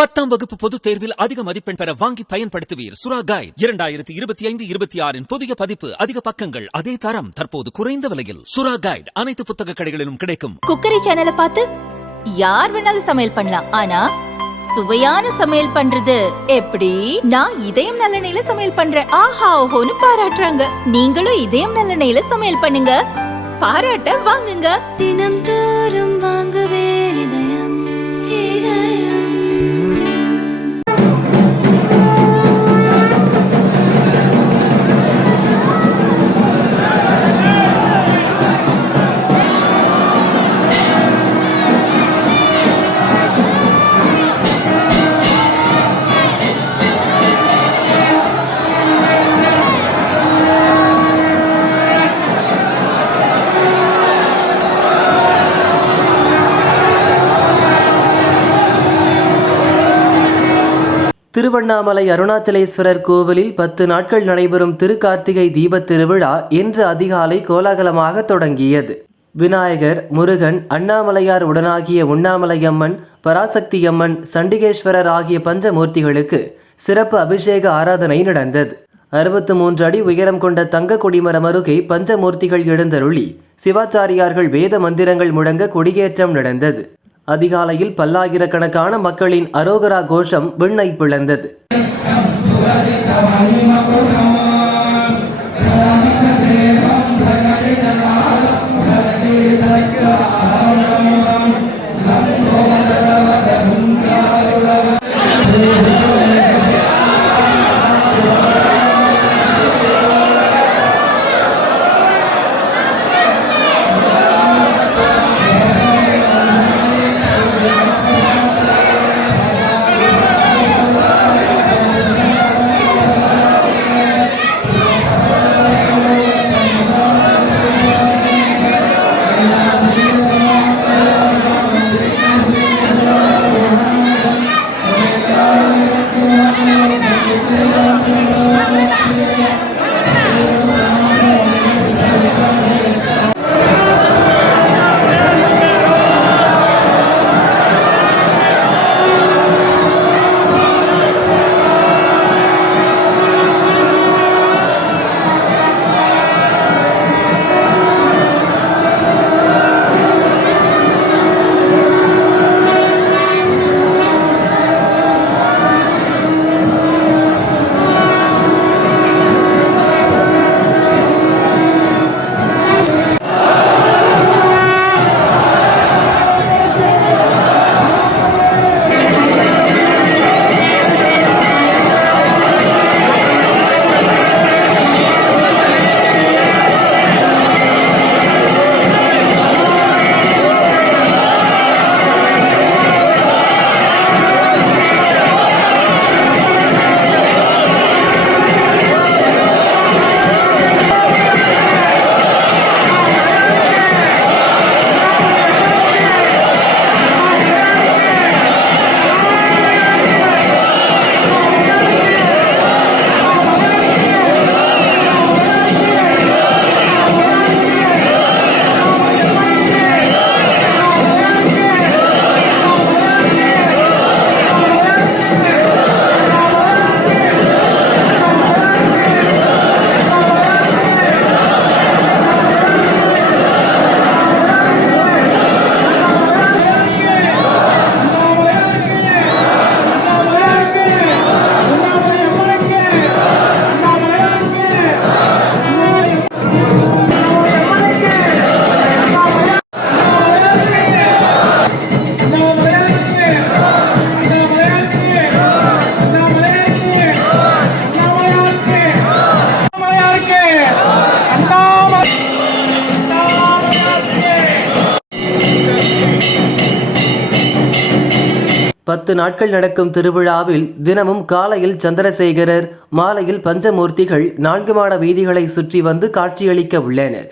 10ஆம் வகுப்பு பொதுத் தேர்வில் அதிக மதிப்பெண் பெற வாங்கி பயன்படுத்துவீர் சுறா கைட் 2025-26 புதிய பதிப்பு. அதிக பக்கங்கள், அதே தரம், தற்போது குறைந்த விலையில். சுறா கைட் அனைத்து புத்தக கடைகளிலும் கிடைக்கும். குக்கரி சேனலை பார்த்து யார் வேணாலும் சமையல் பண்ணலாம், ஆனா சுவையான சமையல் பண்றது எப்படி? நான் இதயம் நல்லெண்ணெயில சமையல் பண்றேன், ஆஹா ஓஹோன்னு பாராட்டுறாங்க. நீங்களும் இதயம் நல்லெண்ணெயில சமையல் பண்ணுங்க, பாராட்ட வாங்குங்க. தினம் தோறும் வாங்குவே இதயம். திருவண்ணாமலை அருணாச்சலேஸ்வரர் கோவிலில் 10 நாட்கள் நடைபெறும் திருக்கார்த்திகை தீபத் திருவிழா இன்று அதிகாலை கோலாகலமாக தொடங்கியது. விநாயகர், முருகன், அண்ணாமலையார் உடனாகிய உண்ணாமலையம்மன், பராசக்தியம்மன், சண்டிகேஸ்வரர் ஆகிய பஞ்சமூர்த்திகளுக்கு சிறப்பு அபிஷேக ஆராதனை நடந்தது. 63 அடி உயரம் கொண்ட தங்க கொடிமரம் அருகே பஞ்சமூர்த்திகள் எழுந்தருளி சிவாச்சாரியார்கள் வேத மந்திரங்கள் முழங்க கொடியேற்றம் நடந்தது. அதிகாலையில் பல்லாயிரக்கணக்கான மக்களின் அரோகரா கோஷம் விண்ணை பிளந்தது. பத்து நாட்கள் நடக்கும் திருவிழாவில் தினமும் காலையில் சந்திரசேகரர், மாலையில் பஞ்சமூர்த்திகள் 4 மாட வீதிகளை சுற்றி வந்து காட்சியளிக்க உள்ளனர்.